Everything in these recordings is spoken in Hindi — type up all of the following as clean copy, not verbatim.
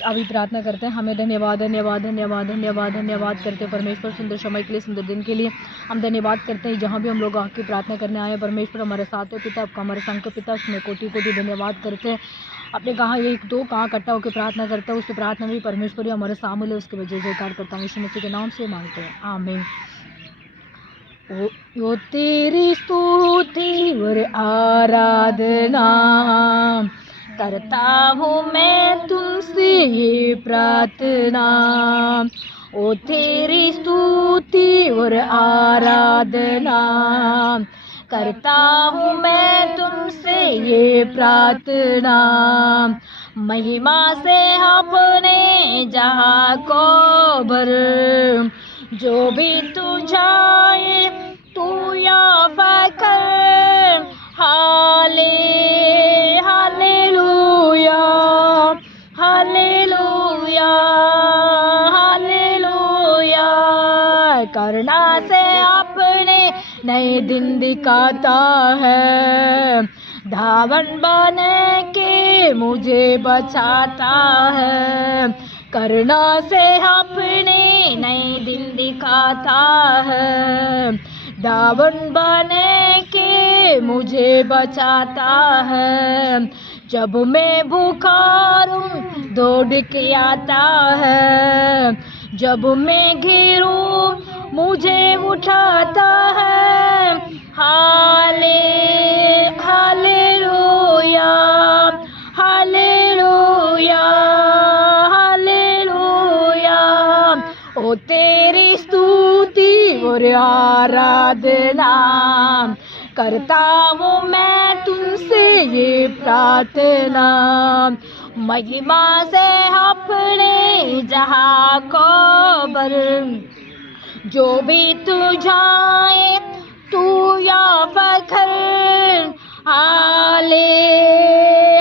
अभी प्रार्थना करते हैं। हमें धन्यवाद धन्यवाद धन्यवाद धन्यवाद धन्यवाद करते हैं परमेश्वर, सुंदर समय के लिए, सुंदर दिन के लिए हम धन्यवाद करते हैं। जहाँ भी हम लोग आके प्रार्थना करने आए परमेश्वर, हमारे साथ हो पिता, आपका हमारे संग के पिता, उसमें कोटि कोटि धन्यवाद करते हैं। आपने कहा एक दो कहाँ इकट्ठा होकर प्रार्थना करता है, उस प्रार्थना में परमेश्वर ही हमारे सामने, उसके वजह जयकार करता हूँ। यीशु मसीह के नाम से मांगते हैं, आमीन। ओ तेरी स्तुति और आराधना करता हूँ मैं तुमसे ये प्रार्थना। ओ तेरी स्तुति और आराधना करता हूँ मैं तुमसे ये प्रार्थना। महिमा से अपने जहाँ को भर, जो भी तू जाए तू या फकर। हाले हालेलुया हालेलुया हालेलुया। करुणा से अपने नए दिन दिखाता है, धावन बन के मुझे बचाता है। करुणा से अपने नए दिन दिखाता है, धावन बन के मुझे बचाता है। जब मैं बुखारूं दौड़ के आता है, जब मैं गिरूं मुझे उठाता है। हाले हालेलुया हालेलुया हालेलुया। ओ तेरी स्तुति और आराधना करता हूँ मैं तुमसे ये प्रार्थना। महिमा से अपने जहाँ को भर, जो भी तू जाए तू या फखर। हाले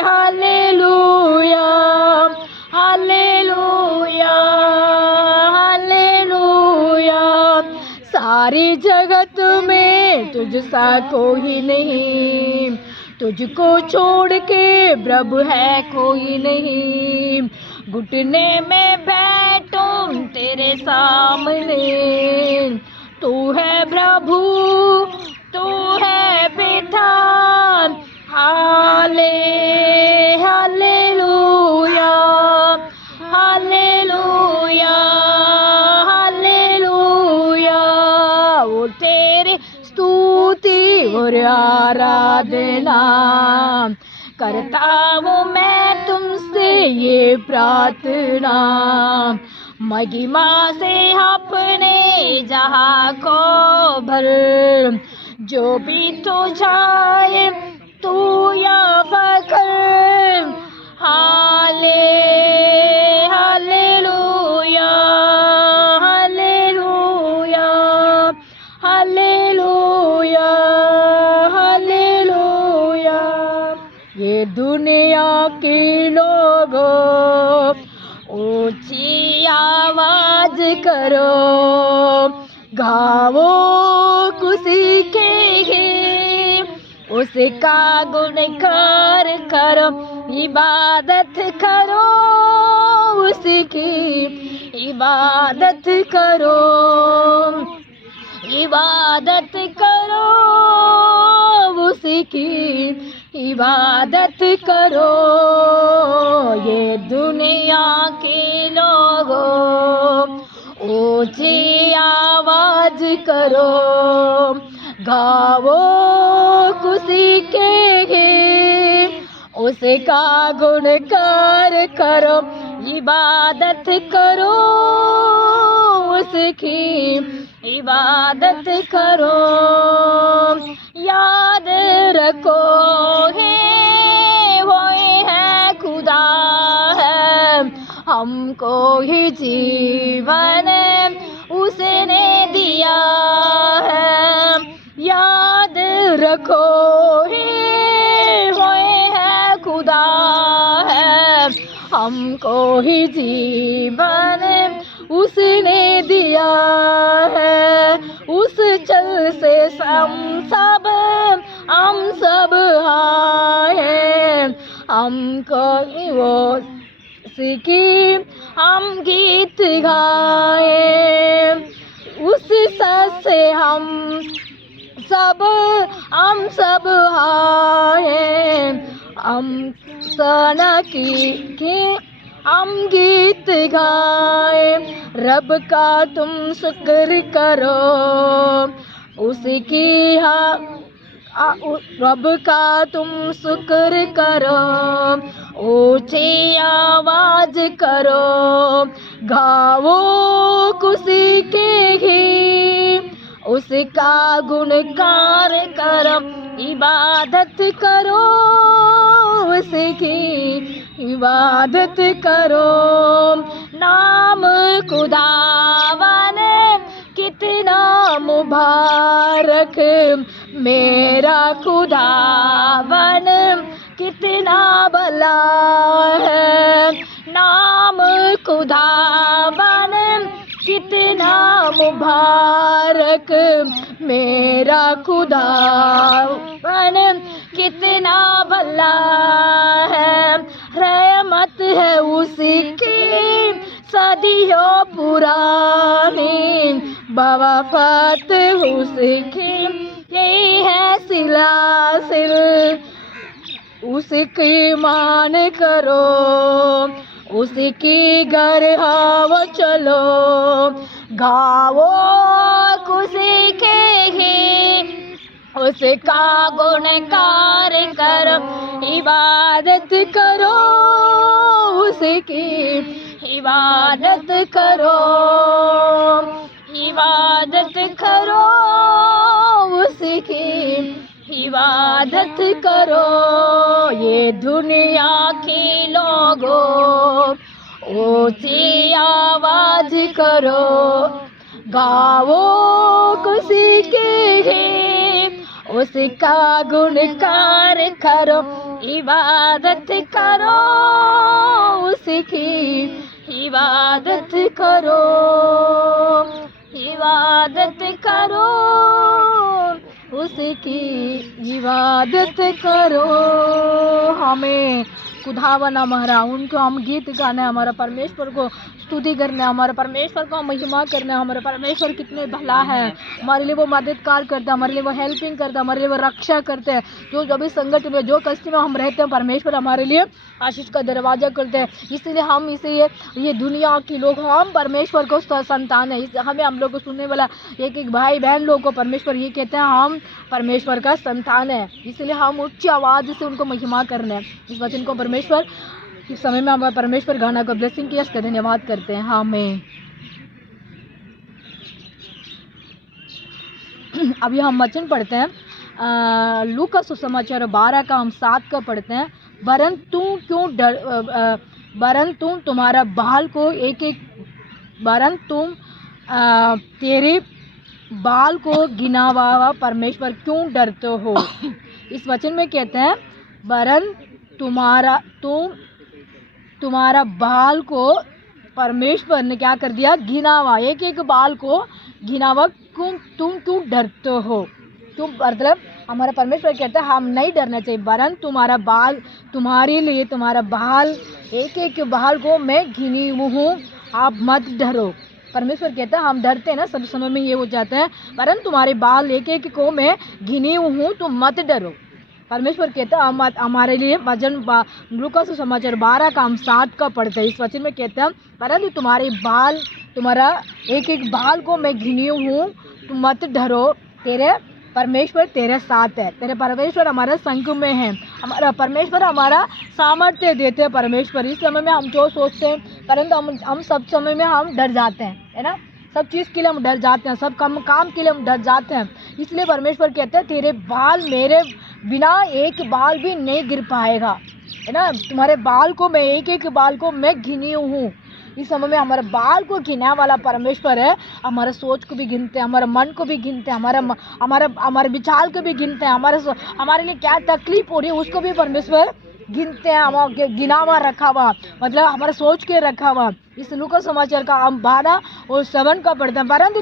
हालेलुया हालेलुया हालेलुया। सारी जगत में तुझसा कोई नहीं, तुझको छोड़ के प्रभु है कोई नहीं। घुटने में बैठूं तेरे सामने, तू है प्रभु तू है पिता। हाले हालेलुया हालेलुया हालेलुया। वो तेरी स्तुति और आराधना करता हूँ मैं तुमसे ये प्रार्थना। महिमा से अपने जहाँ को भर, जो भी तू जाए तू या फकर। हाले हालेलुया हालेलुया हालेलुया हालेलुया। ये दुनिया के लोगों ऊंची आवाज करो, गाओ खुशी के गीत, उसका गुणगान करो, इबादत करो उसकी इबादत करो, इबादत करो उसकी इबादत करो। ये दुनिया के लोगों ऊंची आवाज करो, गाओ खुशी के गीत, उसका गुणगान करो, इबादत करो उसकी इबादत करो। याद रखो है वो है खुदा है, हमको ही जीवन उसने दिया है। याद रखो है वो है खुदा है, हमको ही जीवन उसने दिया है। उस चल से हम सब आए, हमको वो उसकी हम गीत गाए, उस सच से हम सब आए, हम सना की हम गीत गाए, रब का तुम शुक्र करो, उसकी रब का तुम शुक्र करो, ऊंची आवाज करो, गाओ खुशी के गीत, उसका गुणगान करो, इबादत करो, उसकी इबादत करो। नाम खुदावन कितना मुबारक, मेरा खुदावन कितना भला है, नाम खुदावन कितना मुबारक, मेरा खुदावन कितना भला है, रहमत है उसकी सदियों पुरानी, बवफात उसकी यही है सिलासिल, उसकी मान करो, उसकी घर हवा चलो, गाओ खुशी के गीत, उसका गुणगान करो, इबादत करो, उसकी इबादत करो, इबादत करो, उसकी इबादत करो। ये दुनिया के लोगों ऊंची आवाज करो, गाओ खुशी के गीत, उसका गुणगान करो, इबादत करो, उसकी इबादत करो, इबादत करो, उसकी इबादत करो। हमें खुदावन हमारा, उनको हम गीत गाना है, हमारा परमेश्वर को स्तुति करना है, हमारे परमेश्वर को महिमा करना है, हमारे परमेश्वर कितने भला है, हमारे लिए वो मददगार करता है, हमारे लिए वो हेल्पिंग करता है, हमारे लिए वो रक्षा करते हैं, जो भी संकट में जो कष्ट में हम रहते हैं, परमेश्वर हमारे लिए आशीष का दरवाजा करते हैं। इसलिए हम ये दुनिया के लोग, हम परमेश्वर को संतान है, हमें हम लोग को सुनने वाला एक एक भाई बहन लोग को परमेश्वर ये कहते हैं हम परमेश्वर का संतान है, इसलिए हम उच्च आवाज से उनको महिमा करना है। इस वचन को परमेश्वर इस समय में हमारे परमेश्वर गाना को ब्लेसिंग किया, इसका धन्यवाद करते हैं। हमें अभी हम वचन पढ़ते हैं लूका सुसमाचार 12 का हम 7 का पढ़ते हैं। वरन तुम तुम्हारा बाल को तेरे बाल को गिनावा परमेश्वर क्यों डरते हो। इस वचन में कहते हैं वरन तुम्हारा बाल को परमेश्वर ने क्या कर दिया, गिनावा, एक एक बाल को गिनावा, तुम क्यों डरते हो। तुम मतलब हमारा परमेश्वर कहता है हम नहीं डरना चाहिए, वरन तुम्हारे लिए तुम्हारा बाल, एक एक बाल को मैं गिनी हूँ, आप मत डरो। परमेश्वर कहता है हम डरते हैं ना, सब समय में ये हो जाता है, वरन तुम्हारे बाल एक एक को मैं गिनी हूँ, तुम मत डरो। परमेश्वर कहता है हमारे लिए वचन लूका सुसमाचार 12 का हम 7 का पढ़ते हैं। इस वचन में कहते हैं परंतु तुम्हारा एक एक बाल को मैं गिनी हूँ, तुम मत डरो, तेरे परमेश्वर तेरे साथ है। तेरे परमेश्वर हमारा संग में है, हमारा परमेश्वर हमारा सामर्थ्य देते हैं। परमेश्वर इस समय में हम जो सोचते हैं, परंतु हम सब समय में हम डर जाते हैं, है ना, सब चीज़ के लिए हम डर जाते हैं, सब काम के लिए हम डर जाते हैं। इसलिए परमेश्वर कहते हैं तेरे बाल मेरे बिना एक बाल भी नहीं गिर पाएगा, है ना, तुम्हारे बाल को मैं एक एक बाल को मैं गिनी हूँ। इस समय में हमारे बाल को गिनने वाला परमेश्वर है, हमारे सोच को भी गिनते हैं, हमारे मन को भी गिनते हैं, हमारे विचार को भी गिनते हैं, हमारे लिए क्या तकलीफ हो रही है उसको भी परमेश्वर गिनते हैं, हमारा गिना हुआ रखा हुआ, मतलब हमारे सोच के रखा हुआ। इस लूका समाचार का हम 12 और 7 का पढ़ते हैं। परंतु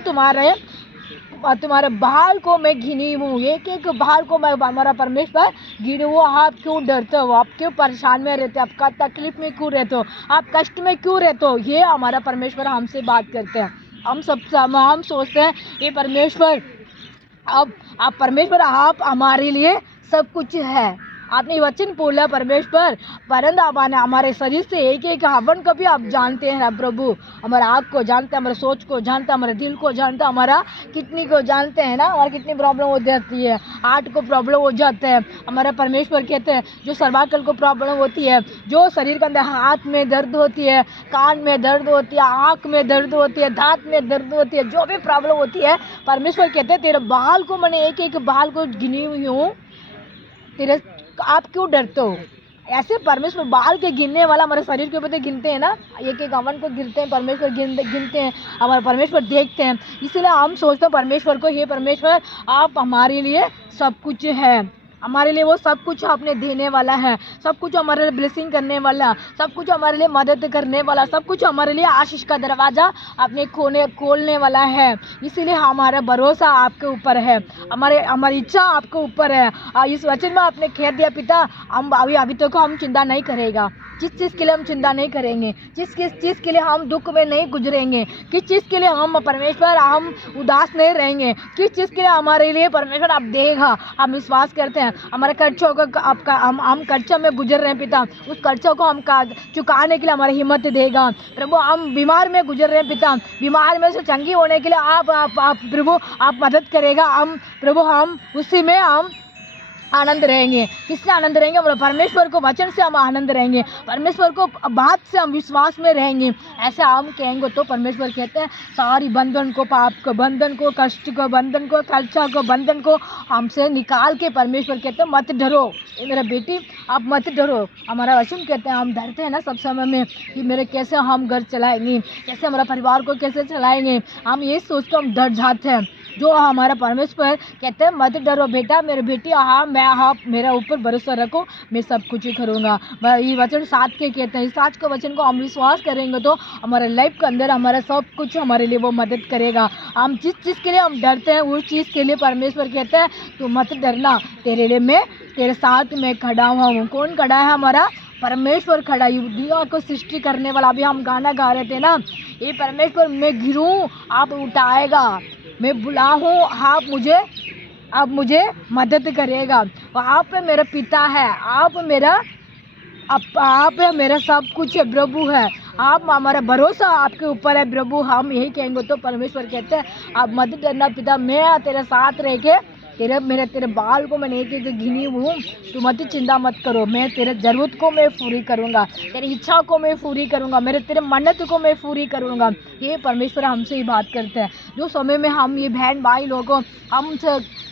तुम्हारे बाल को मैं घिनी हूँ, एक एक बाल को मैं हमारा परमेश्वर घिनी हूँ। आप क्यों डरते हो, आप क्यों परेशान में रहते हो, आपका तकलीफ में क्यों रहते हो, आप कष्ट में क्यों रहते हो। ये हमारा परमेश्वर हमसे बात करते हैं। हम सोचते हैं ये परमेश्वर, आप परमेश्वर, आप हमारे लिए सब कुछ है। आपने वचन बोला परमेश्वर, परंतु हमारे शरीर से एक एक हवन को भी आप जानते हैं प्रभु। हमारा आँख को जानते हैं, हमारे सोच को जानते हैं, हमारे दिल को जानते हैं, हमारा किडनी को जानते हैं ना, और कितनी प्रॉब्लम हो जाती है, हार्ट को प्रॉब्लम हो जाते हैं। हमारा परमेश्वर कहते हैं जो सर्वाइकल को प्रॉब्लम होती है, जो शरीर के अंदर हाथ में दर्द होती है, कान में दर्द होती है, आँख में दर्द होती है, दांत में दर्द होती है, जो भी प्रॉब्लम होती है, परमेश्वर कहते हैं तेरे बाल को मैंने एक एक बाल को गिनी हुई हूँ, तेरे आप क्यों डरते हो। ऐसे परमेश्वर बाल के गिनने वाला हमारे शरीर के ऊपर गिनते हैं ना, एक एक अवन को गिनते हैं, परमेश्वर गिनते हैं, हमारे परमेश्वर देखते हैं। इसलिए हम सोचते हैं परमेश्वर को, हे परमेश्वर आप हमारे लिए सब कुछ है, हमारे लिए वो सब कुछ आपने देने वाला है, सब कुछ हमारे लिए ब्लेसिंग करने वाला, सब कुछ हमारे लिए मदद करने वाला, सब कुछ हमारे लिए आशीष का दरवाज़ा आपने खोलने वाला है। इसीलिए हमारा भरोसा आपके ऊपर है, हमारी इच्छा आपके ऊपर है। इस वचन में आपने कह दिया पिता, हम अभी तक हम चिंता नहीं करेगा, जिस चीज़ के लिए हम चिंता नहीं करेंगे, जिस चीज़ के लिए हम दुख में नहीं गुजरेंगे, किस चीज़ के लिए हम परमेश्वर हम उदास नहीं रहेंगे, किस चीज़ के लिए हमारे लिए परमेश्वर आप देगा, हम विश्वास करते हैं। हमारे कर्जों को आपका हम कर्जा में गुजर रहे हैं पिता, उस कर्जों को हम चुकाने के लिए हमारी हिम्मत देगा प्रभु। हम बीमार में गुजर रहे हैं पिता, बीमार में से चंगी होने के लिए आप प्रभु आप मदद करेगा। हम प्रभु हम उसी में हम आनंद रहेंगे। किससे आनंद रहेंगे, हमारे परमेश्वर को वचन से हम आनंद रहेंगे, परमेश्वर को बात से हम विश्वास में रहेंगे। ऐसे हम कहेंगे तो परमेश्वर कहते हैं सारी बंधन को, पाप को बंधन को, कष्ट को बंधन को, खर्चा को बंधन को हमसे निकाल के परमेश्वर कहते हैं मत डरो। ये मेरा बेटी आप मत डरो। हमारा वचन कहते हैं हम डरते हैं ना सब समय में कि मेरे कैसे हम घर चलाएंगे, कैसे हमारा परिवार को कैसे चलाएंगे, हम ये सोच कर हम डर जाते हैं। जो हमारा परमेश्वर कहते हैं मत डरो बेटा, मेरे बेटी, हाँ मैं आप मेरा ऊपर भरोसा रखो, मैं सब कुछ ही करूँगा। ये वचन साथ के कहते हैं, इस साथ के वचन को हम विश्वास करेंगे तो हमारे लाइफ के अंदर हमारा सब कुछ हमारे लिए वो मदद करेगा। हम जिस चीज़ के लिए हम डरते हैं उस चीज़ के लिए परमेश्वर कहते हैं तो मत डरना, तेरे लिए मैं तेरे साथ में खड़ा हुआ हूँ। कौन खड़ा है, हमारा परमेश्वर खड़ा है, दुनिया को सृष्टि करने वाला। अभी हम गाना गा रहे थे ना, ये परमेश्वर मैं गिरूँ आप उठाएगा, मैं बुलाऊँ आप मुझे मदद करेगा। आप मेरा पिता है, आप मेरा सब कुछ है प्रभु है, आप हमारा भरोसा आपके ऊपर है प्रभु। हम यही कहेंगे तो परमेश्वर कहते हैं आप मदद करना पिता, मैं तेरे साथ रह के तेरे बाल को मैंने एक एक गिनी हूँ, तू मत चिंता मत करो, मैं तेरे ज़रूरत को मैं पूरी करूँगा, तेरी इच्छा को मैं पूरी करूँगा, तेरे मन्नत को मैं पूरी करूँगा। ये परमेश्वर हमसे ही बात करते हैं। जो समय में हम ये बहन भाई लोगों हम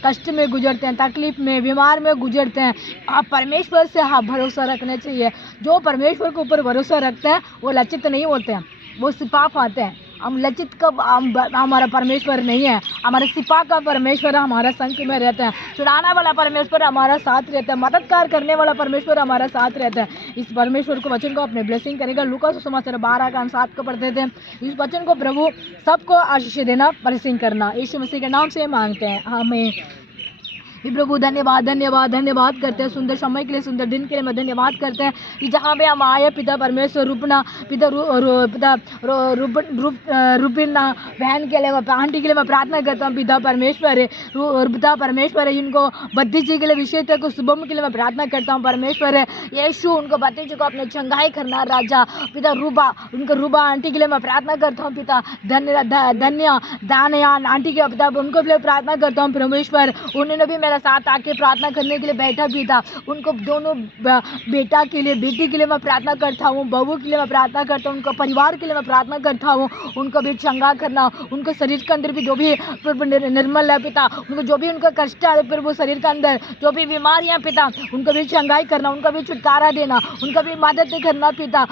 कष्ट में गुजरते हैं, तकलीफ में, बीमार में गुजरते हैं, आप परमेश्वर से हाँ भरोसा रखना चाहिए। जो परमेश्वर के ऊपर भरोसा रखते हैं वो लज्जित नहीं होते हैं, वो सिपा पाते हैं। हम लज्जित का हमारा परमेश्वर नहीं है, हमारे सिपा का परमेश्वर हमारा संग में रहता है, छुड़ाने वाला परमेश्वर हमारा साथ रहता है, मददगार करने वाला परमेश्वर हमारा साथ रहता है। इस परमेश्वर को वचन को अपने ब्लेसिंग करेगा। लूका सुसमाचार 12 का हम 7 को पढ़ते थे। इस वचन को प्रभु सबको आशीष देना, ब्लेसिंग करना, यीशु मसीह के नाम से मांगते हैं, आमीन। प्रभु धन्यवाद धन्यवाद धन्यवाद करते हैं सुंदर समय के लिए, सुंदर दिन के लिए मैं धन्यवाद करते हैं कि जहाँ पे हम आए पिता परमेश्वर रूपिना बहन के लिए, आंटी के लिए मैं प्रार्थना करता हूँ पिता परमेश्वर पिता परमेश्वर इनको भतीजी के लिए, विषय को शुभम के लिए मैं प्रार्थना करता हूँ परमेश्वर यीशु, उनको भतीजी को अपने चंगाई करना राजा पिता। रूबा आंटी के लिए मैं प्रार्थना करता हूँ पिता, धन्य दानया आंटी के पिता उनको भी प्रार्थना करता हूँ परमेश्वर। उन्होंने भी साथ आके प्रार्थना करने के लिए बैठा भी था, उनको दोनों बेटा के लिए, बेटी के लिए मैं प्रार्थना करता हूँ, बहू के लिए मैं प्रार्थना करता हूँ, उनका परिवार के लिए मैं प्रार्थना करता हूँ, उनको भी चंगा करना, उनके शरीर के अंदर भी जो भी निर्मल है पिता, उनको जो भी उनका कष्ट है फिर वो शरीर के अंदर जो भी बीमारियाँ पिता उनको भी चंगाई करना, उनका भी छुटकारा देना, उनका भी मदद करना पिता।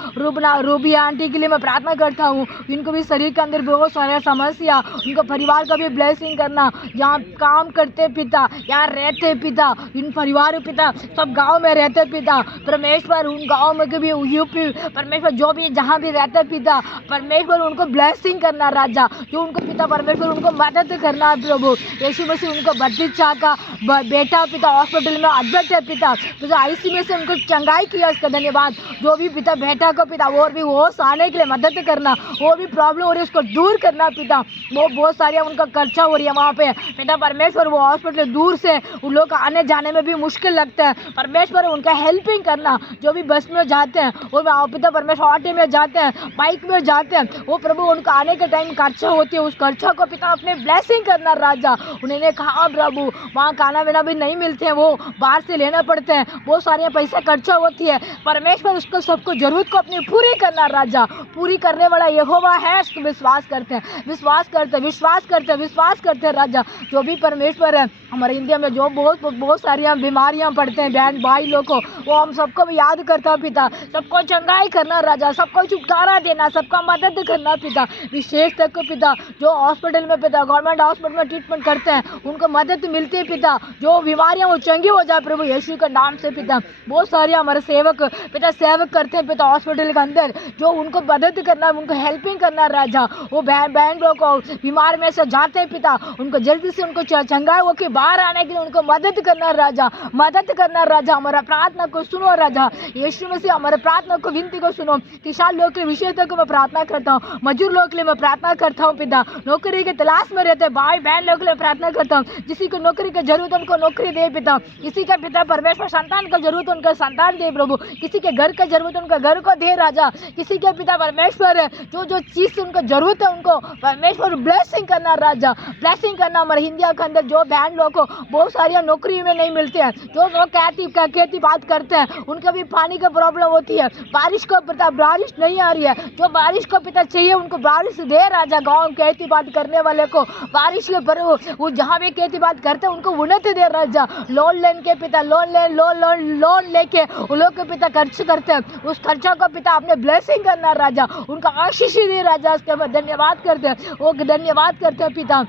रूबी आंटी के लिए मैं प्रार्थना करता हूँ, इनको भी शरीर के अंदर बहुत सारे समस्या, उनका परिवार का भी ब्लेसिंग करना, यहाँ काम करते पिता, यहाँ रहते पिता, इन परिवार पिता सब गांव में रहते पिता, परमेश्वर उन गांव में भी यूपी परमेश्वर जो भी जहाँ भी रहते पिता, परमेश्वर उनको ब्लेसिंग करना राजा, जो उनको पिता परमेश्वर उनको मदद करना प्रभु यीशु मसीह। उनको भतीजा का बेटा पिता हॉस्पिटल में एडमिट है पिता, आईसीयू में से उनको चंगाई किया, इसका धन्यवाद। जो भी पिता बेटा को पिता और भी होश आने के लिए मदद करना, वो भी प्रॉब्लम हो रही है उसको दूर करना पिता, वो बहुत सारी उनका खर्चा हो रही है वहाँ पे पिता परमेश्वर, वो हॉस्पिटल दूर से उन लोग आने जाने में भी मुश्किल लगता है परमेश्वर, उनका हेल्पिंग करना। जो भी बस में जाते हैं वो पिता परमेश्वर ऑटो में जाते हैं, बाइक में जाते हैं, वो प्रभु उनका आने के टाइम खर्चा होती है, उस खर्चा को पिता अपने ब्लेसिंग करना राजा। उन्होंने कहा प्रभु वहाँ खाना वाना भी नहीं मिलते हैं, वो बाहर से लेना पड़ते हैं, बहुत सारे पैसे खर्चा होती है परमेश्वर, उसको सबको जरूरत को अपनी पूरी करना राजा। पूरी करने वाला यहोवा है, उसको विश्वास करते हैं, विश्वास करते हैं, विश्वास करते हैं, विश्वास करते हैं राजा। जो भी परमेश्वर है हमारे इंडिया में जो बहुत सारी बीमारियां पड़ते हैं बहन भाई लोग को, वो हम सबको भी याद करता पिता, सबको चंगाई करना राजा, सबको छुटकारा देना, सबका मदद करना पिता। विशेष तक पिता जो हॉस्पिटल में पिता गवर्नमेंट हॉस्पिटल में ट्रीटमेंट करते हैं उनको मदद मिलती है पिता, जो बीमारियां वो चंगी हो जाए प्रभु यीशु के नाम से पिता। बहुत सारे हमारे सेवक पिता सेवक करते हैं पिता हॉस्पिटल के अंदर, जो उनको मदद करना, उनको हेल्पिंग करना राजा। वो बहन लोग को बीमार में से जाते हैं पिता, उनको जल्दी से उनको चंगाई होकर बाहर आने के लिए उनको मदद करना राजा, मदद करना राजा। हमारा प्रार्थना को सुनो राजा यीशु मसीह, हमारे प्रार्थना को विनती को सुनो। किसान लोग के विषय तक मैं प्रार्थना करता हूँ, मजदूर लोग के लिए मैं प्रार्थना करता हूँ पिता, नौकरी के तलाश में रहते भाई बहन लोग के लिए प्रार्थना करता हूँ। जिसी को नौकरी की जरूरत उनको नौकरी दे पिता, किसी का पिता परमेश्वर संतान का जरूरत उनका संतान दे प्रभु, किसी के घर का जरूरत उनका घर को दे राजा, किसी के पिता परमेश्वर है जो चीज उनको जरूरत है उनको परमेश्वर ब्लेसिंग करना राजा, ब्लेसिंग करना। हमारे इंडिया के अंदर जो बहन लोग को बहुत सारी नौकरी में नहीं मिलते हैं, जो खेती बात करते हैं, उनका भी पानी का प्रॉब्लम होती है, बारिश को पिता बारिश नहीं आ रही है, जो बारिश को पिता चाहिए उनको बारिश दे राजा। गाँव खेती बात करने वाले को बारिश के पर वो जहाँ भी खेती बात करते हैं उनको उन्नति दे राजा। लोन लेन के पिता लोन लेके उन लोग के पिता खर्च करते हैं, उस खर्चा को पिता आपने ब्लेसिंग करना राजा, उनका आशीष दे राजा। उसके धन्यवाद करते हैं, वो धन्यवाद करते हैं पिता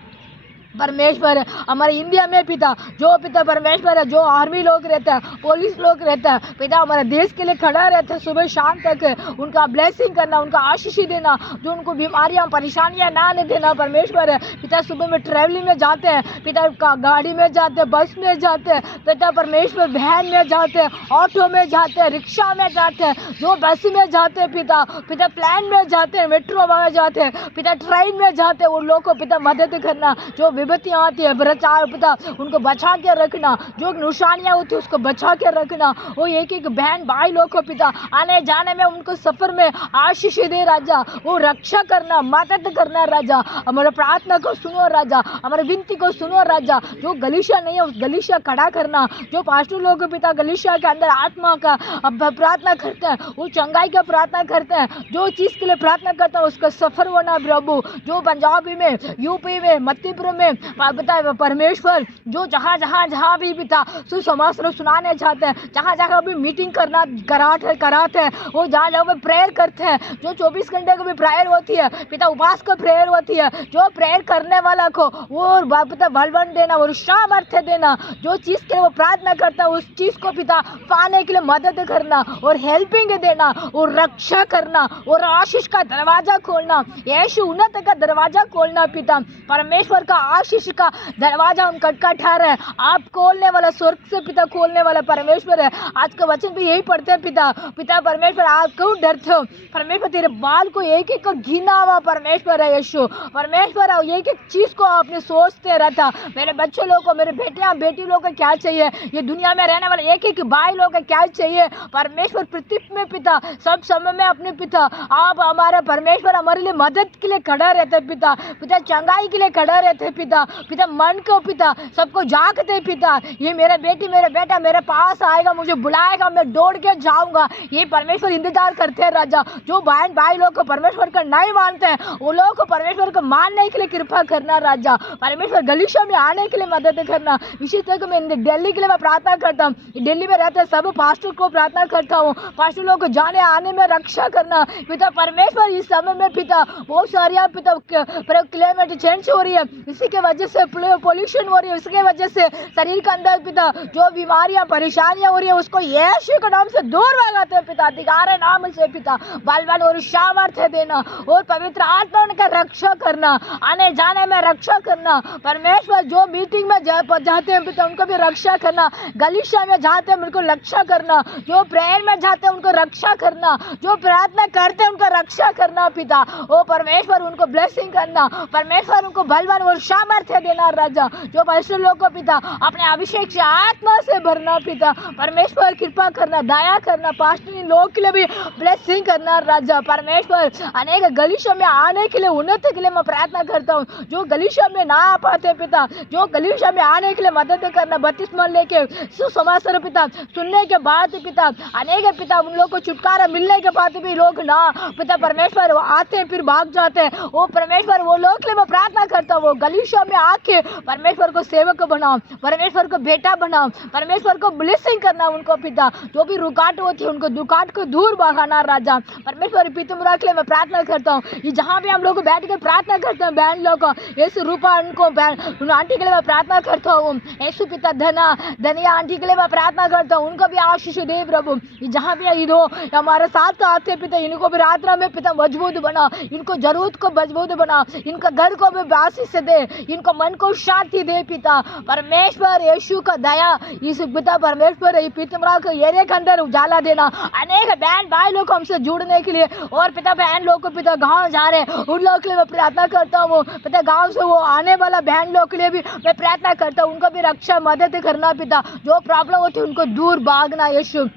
परमेश्वर। हमारे इंडिया में पिता जो पिता परमेश्वर है, जो आर्मी लोग रहते हैं, पुलिस लोग रहते हैं पिता, हमारे देश के लिए खड़ा रहते हैं सुबह शाम तक, उनका ब्लेसिंग करना, उनका आशीष देना, जो उनको बीमारियां परेशानियां ना आने देना परमेश्वर है पिता। सुबह में ट्रैवलिंग में जाते हैं पिता, गाड़ी में जाते हैं, बस में जाते हैं पिता परमेश्वर, वैन में जाते हैं, ऑटो में जाते हैं, रिक्शा में जाते हैं, जो बस में जाते हैं पिता प्लेन में जाते हैं, मेट्रो में जाते हैं पिता, ट्रेन में जाते हैं, उन लोगों को पिता मदद करना। जो विपत्तियाँ आती है बचाव पिता उनको बचा के रखना, जो निशानियाँ होती है उसको बचा के रखना। वो एक बहन भाई लोग को पिता आने जाने में उनको सफर में आशीष दे राजा, वो रक्षा करना, मदद करना राजा। हमारे प्रार्थना को सुनो राजा, हमारे विनती को सुनो राजा। जो गलीशा नहीं है उस गलीशा खड़ा करना, जो पास्टर लोग को पिता गलीशा के अंदर आत्मा का प्रार्थना करते हैं, वो चंगाई का प्रार्थना करते हैं, जो चीज़ के लिए प्रार्थना करते हैं उसका सफर होना प्रभु। जो पंजाबी में, यूपी में, मध्यपुर में पिता परमेश्वर, जो जहाँ भी पिता सुसमाचार सुनाने चाहते हैं, जहाँ भी मीटिंग कराते हैं, वो जहाँ पे प्रेयर करते हैं, जो 24 घंटे को भी प्रेयर होती है पिता, उपवास का प्रेयर होती है, जो प्रेयर करने वाला को वो पिता बलवन देना और सामर्थ्य देना, जो चीज़ के लिए वो प्रार्थना करता है उस चीज़ को पिता पाने के लिए मदद करना और हेल्पिंग देना और रक्षा करना और आशीष का दरवाजा खोलना, यीशु उन्नत का दरवाजा खोलना पिता परमेश्वर का आशीष का दरवाजा हम खटखटा रहे हैं, आप खोलने वाला, स्वर्ग से पिता खोलने वाला परमेश्वर है। आज का वचन भी यही पढ़ते हैं पिता परमेश्वर, आप क्यों डरते हो परमेश्वर, तेरे बाल को एक एक घिना हुआ परमेश्वर है यीशु परमेश्वर, एक एक चीज को आपने सोचते रहता, मेरे बच्चे लोग को, मेरे बेटी लोग को क्या चाहिए, ये दुनिया में रहने वाले एक भाई लोग को क्या चाहिए परमेश्वर, पृथ्वी में पिता सब समय में अपने पिता आप हमारा परमेश्वर हमारे लिए मदद के लिए खड़ा रहते पिता चंगाई के लिए खड़ा रहते पिता मन को पिता सबको जागते पिता, ये मेरा बेटी मेरा बेटा मेरे पास आएगा, मुझे बुलाएगा, मैं दौड़ के जाऊंगा, ये परमेश्वर इंतजार करते हैं राजा। जो बहन भाई लोग को परमेश्वर का नहीं मानते हैं वो लोग को परमेश्वर को मानने के लिए कृपा करना राजा, परमेश्वर गलीशा में आने के लिए मदद करना। विशेष तौर मैं दिल्ली के लिए मैं प्रार्थना करता हूँ, दिल्ली में रहते सब पास्टर को प्रार्थना करता हूँ, पास्टर लोग को जाने आने में रक्षा करना पिता परमेश्वर। इस समय में पिता बहुत सारी पिता क्लाइमेट चेंज हो रही है, इसी के वजह से पोल्यूशन हो रही है, उसके वजह से शरीर के अंदर पिता जो बीमारियां परेशानियां हो रही है उसको यीशु के नाम से दूर भगाते हैं पिता। अधिकार नाम से पिता बल और सामर्थ्य देना और पवित्र आत्मा उनका रक्षा करना, आने जाने में रक्षा करना। परमेश्वर जो मीटिंग में जाते हैं पिता उनको भी रक्षा करना, गलीशा में जाते हैं उनको रक्षा करना, जो प्रेयर में जाते हैं उनको रक्षा करना, जो प्रार्थना करते हैं उनको रक्षा करना पिता। ओ परमेश्वर उनको ब्लेसिंग करना, परमेश्वर उनको बलवान और सामर्थ्य देना राजा। जो पवित्र लोग को पिता अपने अभिषेक से आत्मा से भरना पिता, परमेश्वर कृपा करना, दया करना, पास्टर लोग के लिए भी ब्लेसिंग करना राजा। परमेश्वर अनेक गलीशों में आने के लिए, उन्नति के लिए मैं प्रार्थना करता हूँ। जो गलीशों में ना आ पाते पिता, जो गलीशों में आने के लिए मदद करना, बपतिस्मा लेके सुसमाचार पिता सुनने के बाद पिता अनेक पिता उन लोग को छुटकारा मिलने के बाद भी लोग ना पिता परमेश्वर वो आते हैं फिर भाग जाते हैं। वो परमेश्वर वो लोग के लिए मैं प्रार्थना करता हूँ, वो गलीशों में आके परमेश्वर को सेवक बनाओ, परमेश्वर को बेटा बनाओ, परमेश्वर को ब्लेसिंग करना उनको पिता। जो भी रुकावट होती है उनको दुकाट को दूर भगाना राजा। परमेश्वर पितुमरा के लिए मैं प्रार्थना करता हूँ। ये जहाँ भी हम लोग बैठ कर प्रार्थना करते हैं बहन लोग को, यीशु रूपा उनको उन आंटी के लिए मैं प्रार्थना करता हूँ। यीशु पिता धनिया आंटी के लिए मैं प्रार्थना करता हूँ, उनको भी आशीष दे प्रभु। ये जहाँ भी इधो हमारे साथ आते पिता इनको भी रात्रा में पिता मजबूत बना, इनको जरूरत को मजबूत बना, इनका घर को भी आशीष दे, इनको मन को शांति दे पिता। परमेश्वर यीशु का दया इस पिता परमेश्वर पितमरा को एरिया के अंदर उजाला देना। अनेक बहन भाई लोग हमसे जुड़ने के लिए और पिता बहन लोग को पिता गांव जा रहे हैं उन लोगों के लिए मैं प्रार्थना करता हूँ। पिता गांव से वो आने वाला बहन लोग के लिए भी मैं प्रार्थना करता हूँ, उनको भी रक्षा मदद करना पिता। जो प्रॉब्लम होती है उनको दूर भागना यीशु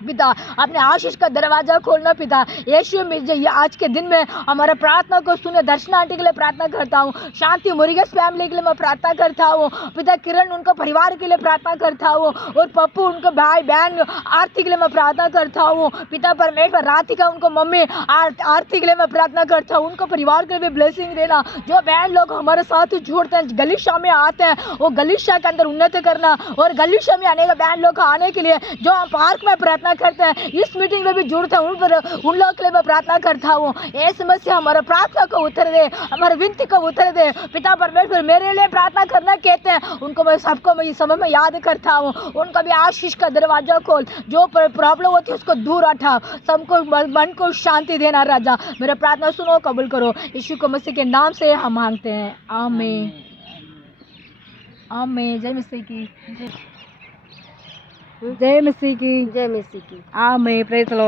पिता, अपने आशीष का दरवाजा खोलना पिता। यीशु में आज के दिन में हमारा प्रार्थना को सुने। दर्शना आंटी के लिए प्रार्थना करता हूँ, शांति मुरुगेश फैमिली के लिए मैं प्रार्थना करता हूँ पिता। किरण उनका परिवार के लिए प्रार्थना करता हूँ और पप्पू उनके भाई बहन आरती के लिए मैं प्रार्थना करता हूँ पिता परमेश्वर। राधिका उनको मम्मी आरती के लिए मैं प्रार्थना करता हूँ, उनको परिवार के लिए भी ब्लेसिंग देना। जो बहन लोग हमारे साथ जुड़ते हैं गलीशा में आते हैं वो गलीशा के अंदर उन्नति करना और गलीशा में अनेक बहन लोग आने के लिए जो हम पार्क में प्रार्थना करते हैं इस मीटिंग में भी जुड़ते हैं उन लोगों के लिए मैं प्रार्थना करता हूँ। ये समस्या हमारा प्रार्थना को उत्तर दे, हमारे विनती को उत्तर दे पिता परमेश्वर। मेरे लिए प्रार्थना करना कहते हैं उनको मैं सबको मैं इस समय में याद करता हूँ, उनका भी आशीष का दरवाजा खोल। जो प्रॉब्लम होती है उसको दूर हटा, सबको मन को शांति देना राजा। मेरा प्रार्थना सुनो, कबूल करो, यीशु को मसीह के नाम से हम मांगते हैं, आमीन आमीन। जय मसीह की, जय मसीह की, जय मसीह की, आमीन। Praise the Lord.